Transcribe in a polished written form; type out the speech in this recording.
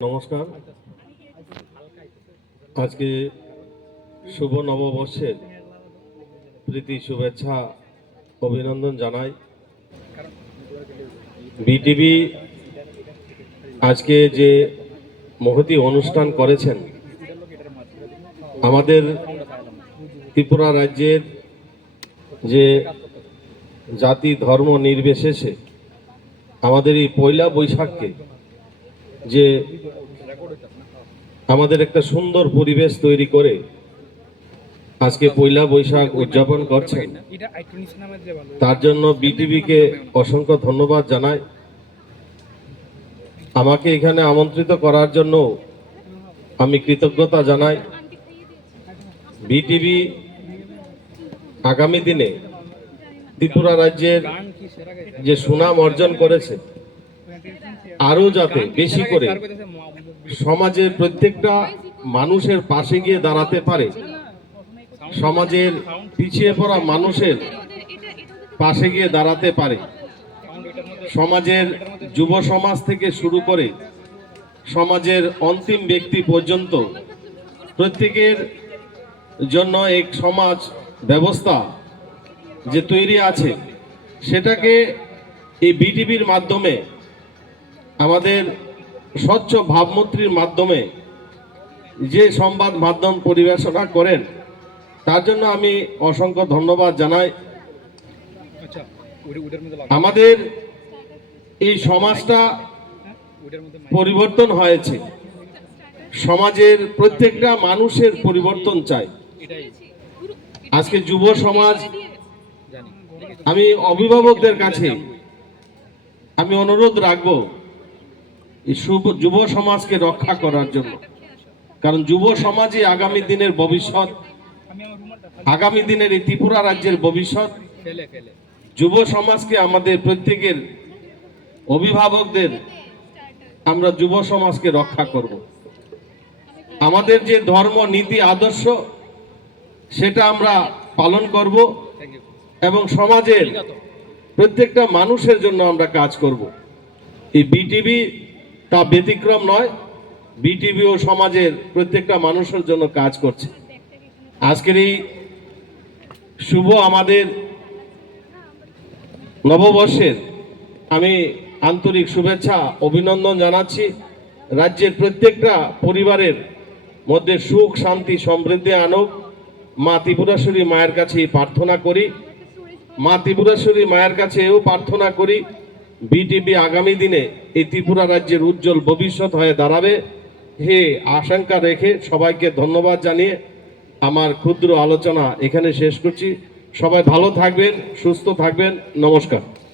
নমস্কার। আজকে শুভ নববর্ষের প্রীতি শুভেচ্ছা অভিনন্দন জানাই। বিটিভি আজকে যে মহতি অনুষ্ঠান করেছেন, আমাদের ত্রিপুরা রাজ্যের যে জাতি ধর্ম নির্বিশেষে আমাদের এই পয়লা বৈশাখকে যে আমাদের একটা সুন্দর পরিবেশ তৈরি করে আজকে পয়লা বৈশাখ উদযাপন করছেন, তার জন্য বিটিভিকে অসংখ্য ধন্যবাদ জানাই। আমাকে এখানে আমন্ত্রিত করার জন্য আমি কৃতজ্ঞতা জানাই। বিটিভি আগামী দিনে ত্রিপুরা রাজ্যের যে সুনাম অর্জন করেছে, আরো যাতে বেশি করে সমাজের প্রত্যেকটা মানুষের পাশে গিয়ে দাঁড়াতে পারে, সমাজের পিছিয়ে পড়া মানুষের পাশে গিয়ে দাঁড়াতে পারে, সমাজের যুব সমাজ থেকে শুরু করে সমাজের অন্তিম ব্যক্তি পর্যন্ত প্রত্যেকের জন্য এক সমাজ ব্যবস্থা যে তৈরি আছে, সেটাকে এই বিটিভির মাধ্যমে, আমাদের স্বচ্ছ ভাবমূর্তির মাধ্যমে যে সংবাদ মাধ্যম পরিবেশনা করেন, তার জন্য আমি অসংখ্য ধন্যবাদ জানাই। আমাদের এই সমাজটা পরিবর্তন হয়েছে, সমাজের প্রত্যেকটা মানুষের পরিবর্তন চাই। আজকে যুব সমাজ, আমি অভিভাবকদের কাছে আমি অনুরোধ রাখবো যুব সমাজকে রক্ষা করার জন্য, কারণ যুব সমাজই আগামী দিনের ভবিষ্যৎ, আগামী দিনের এই ত্রিপুরা রাজ্যের ভবিষ্যৎ। যুব সমাজকে আমাদের প্রত্যেকের অভিভাবকদের আমরা যুব সমাজকে রক্ষা করব। আমাদের যে ধর্ম নীতি আদর্শ সেটা আমরা পালন করব এবং সমাজের প্রত্যেকটা মানুষের জন্য আমরা কাজ করব। এই বিটিভি তা ব্যতিক্রম নয়, বিটিভি ও সমাজের প্রত্যেকটা মানুষের জন্য কাজ করছে। আজকের এই শুভ আমাদের নববর্ষের আমি আন্তরিক শুভেচ্ছা অভিনন্দন জানাচ্ছি। রাজ্যের প্রত্যেকটা পরিবারের মধ্যে সুখ শান্তি সমৃদ্ধি আনুক মা ত্রিপুরাশ্বরী মায়ের কাছে প্রার্থনা করি। মা ত্রিপুরাশ্বরী মায়ের কাছে এও প্রার্থনা করি বিটিভি আগামী দিনে এই ত্রিপুরা রাজ্যের উজ্জ্বল ভবিষ্যৎ হয়ে দাঁড়াবে। হে আশঙ্কা রেখে সবাইকে ধন্যবাদ জানিয়ে আমার ক্ষুদ্র আলোচনা এখানে শেষ করছি। সবাই ভালো থাকবেন, সুস্থ থাকবেন। নমস্কার।